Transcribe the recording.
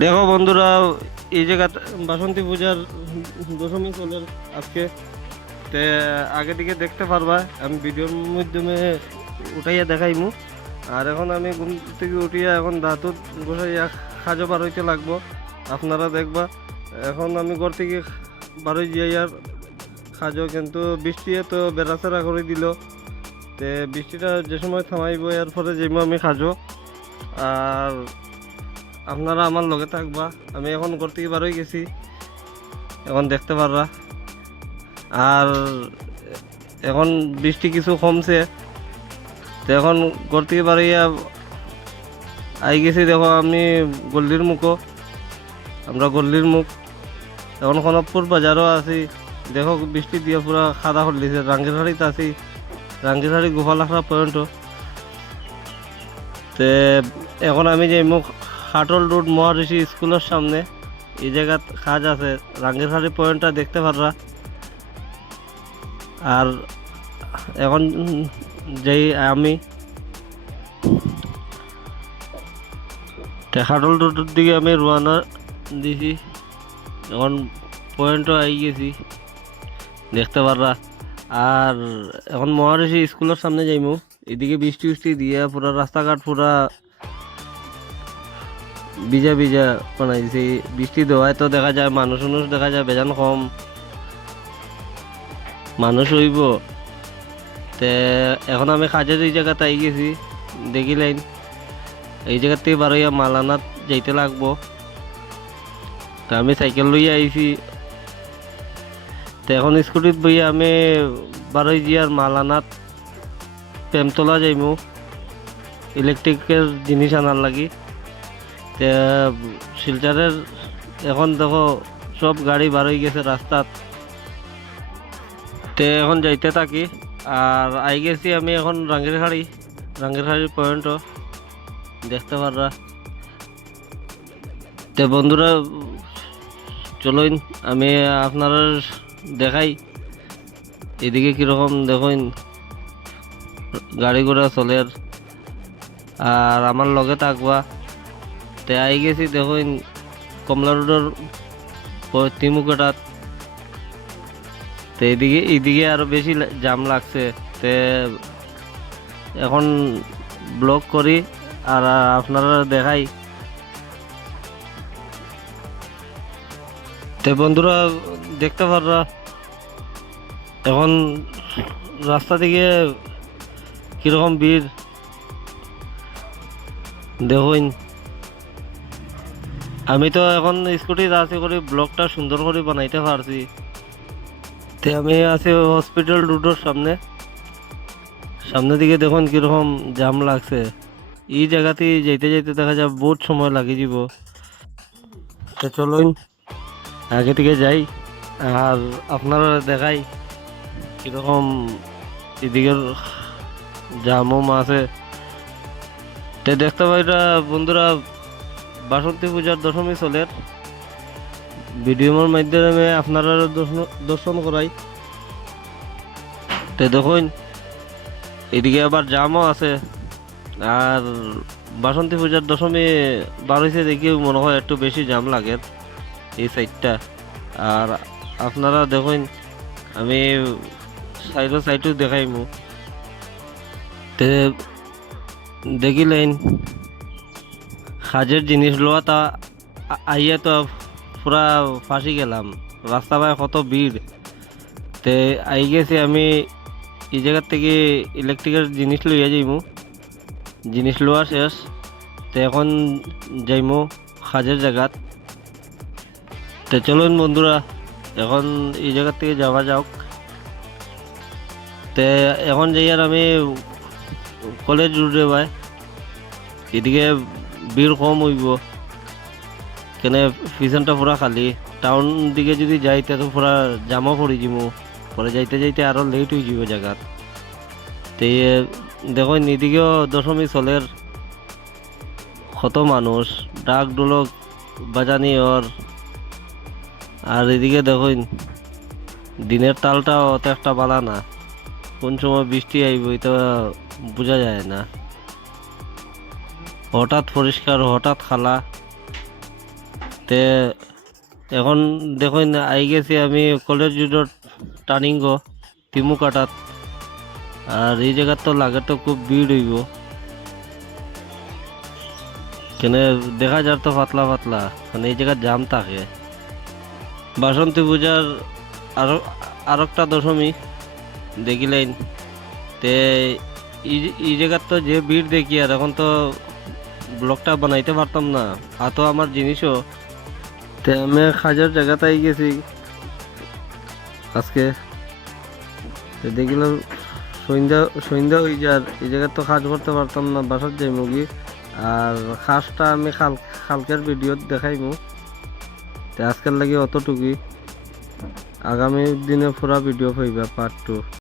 দেখো বন্ধুরা, এই জায়গা বাসন্তী পূজার দশমী চলে আজকে। তে আগে দিকে দেখতে পারবা, আমি ভিডিওর মাধ্যমে উঠাইয়া দেখাইমু। আর এখন আমি ঘুম থেকে উঠিয়া এখন দাঁত বসাইয়া খাজো বার হইতে লাগবো, আপনারা দেখবা। এখন আমি ঘর থেকে বারোই যাইয়ার খাজো, কিন্তু বৃষ্টি তো বেড়াচেরা করে দিল। তে বৃষ্টিটা যে সময় থামাইব এর পরে যাইব আমি খাজো। আর আপনারা আমার লগে থাকবা। আমি এখন ঘর থেকে বার হয়ে গেছি, এখন দেখতে পারবা। আর এখন বৃষ্টি কিছু কমছে, তো এখন ঘর থেকে বার হইয়া আই গেছি। দেখো আমি গল্লির মুখো, আমরা গল্লির মুখ। এখন খনকপুর বাজারও আছি। দেখো বৃষ্টি দিয়ে পুরা খাদা হলিছে। রাঙ্গিরহাড়িতে আছি, রাঙ্গিরহাড়ি গোপালাখড়া পর্যন্ত। তে এখন আমি যে মুখ হাটল রোড মহারিষি স্কুলের সামনে, এই জায়গাত কাজ আছে। রাঙ্গিরহাড়ি পয়েন্টটা দেখতে পাররা। আর এখন যেই আমি হাটল রোডের দিকে আমি রওনা দিছি। এখন পয়েন্টও আই গেছি, দেখতে পাররা। আর এখন মহারিষি স্কুলের সামনে যাইমু। এদিকে বৃষ্টি উষ্টি দিয়ে পুরা রাস্তাঘাট পুরা ভিজা ভিজা বানাইছে। বৃষ্টি দেওয়ায় তো দেখা যায় মানুষ দেখা যায় বেজান কম মানুষ হইব। তে এখন আমি কাজের এই জায়গাতে আই গেছি, দেখিলেন। এই জায়গার থেকে বারোইয়া মালানাত যাইতে লাগবো। তা আমি সাইকেল লইয়া আইছি। তো এখন স্কুটিত বইয়া আমি বারোই জিয়ার মালানাত প্রেমতলা যাইমু ইলেকট্রিকের জিনিস আনার লাগি। তে শিলচরের এখন দেখো সব গাড়ি বার হয়ে গেছে রাস্তাত। তে এখন যাইতে থাকি। আর আই গেছি আমি এখন রাঙ্গিরহাড়ির পয়েন্টও দেখতে পাররা। তে বন্ধুরা চলুন আমি আপনারা দেখাই এদিকে কিরকম দেখুন গাড়ি ঘোড়া চলে। আর আমার লগে থাকবা। তে আই গেছি দেখুন কমলা রোডের তিমুকাটাত। তো এইদিকে আরো বেশি জাম লাগছে। তে এখন ব্লক করি আর আপনারা দেখাই। তে বন্ধুরা দেখতে পাররা এখন রাস্তা থেকে কিরকম ভিড় দেখুন। আমি তো এখন স্কুটিতে আছি করে ব্লকটা সুন্দর করে বানাইতে পারছি। তে আমি আছি হসপিটাল রোডের সামনে দিকে দেখুন কিরকম জাম লাগছে। এই জায়গাতে যাইতে যাইতে দেখা যায় বহুত সময় লাগে যাব। তো চলুন আগে থেকে যাই আর আপনারা দেখাই কিরকম এদিকের জামও আছে। তে দেখতে পাইরা বন্ধুরা বাসন্তী পূজার দশমী চলে। ভিডিওর মাধ্যমে আপনারা দর্শন করাই। তে দেখুন এদিকে আবার জামও আছে। আর বাসন্তী পূজার দশমী বার হয়েছে দেখি মনে হয় একটু বেশি জাম লাগে এই সাইডটা। আর আপনারা দেখুন আমি সাইডও দেখাইমু। তে দেখিলেন কাজের জিনিস লওয়া তা আইয়া তো পুরা ফাঁসি গেলাম। রাস্তা পায় কত ভিড়। তে আই গেছি আমি এই জায়গার থেকে ইলেকট্রিকের জিনিস লইয়া যাইমু। জিনিস লওয়া শেষ। তো এখন যাইমু কাজের জায়গাত। তো চলুন বন্ধুরা এখন এই জায়গার থেকে যাওয়া যাক। তে এখন যাই আর আমি কলেজ রোডে ভাই, এদিকে ভিড় কম হইব কেন পিছনটা পুরা খালি। টাউন দিকে যদি যাই তো পুরা জামও পড়ে যাব, পরে যাইতে যাইতে আরো লেট হয়ে যাব জায়গার। তে দেখুন এদিকেও দশমী চলের কত মানুষ ডাক ডোলক বাজানি ওর। আর এদিকে দেখুন দিনের তালটা অত একটা বালা না, কোন সময় বৃষ্টি আইব এটা বোঝা যায় না। হঠাৎ পরিষ্কার হঠাৎ খালা। তে এখন দেখুন আই গেছি আমি কলেজ রোডর টার্নিং তিমু কাটাত। আর এই জায়গার তো লাগে তো খুব ভিড় হইব, কেন দেখা যার তো পাতলা পাতলা, মানে এই জায়গার জাম থাকে। বাসন্তী পূজার আরো আরেকটা দশমী দেখিলেন, তে এই জায়গার তো যে ভিড় দেখি, আর এখন তো ব্লগটা বানাইতে পারতাম না, আর তো আমার জিনিসও। তে আমি খাজার জায়গাটাই গেছি আজকে, দেখলাম সন্ধ্যা সন্ধ্যা হয়ে যার, এই জায়গায় তো কাজ করতে পারতাম না, বাসার যাই মুগি। আর খাসটা আমি কালকের ভিডিও দেখাইমু। তো আজকের লাগে অতটুকুই, আগামী দিনে পুরা ভিডিও পাইবা পার্ট 2।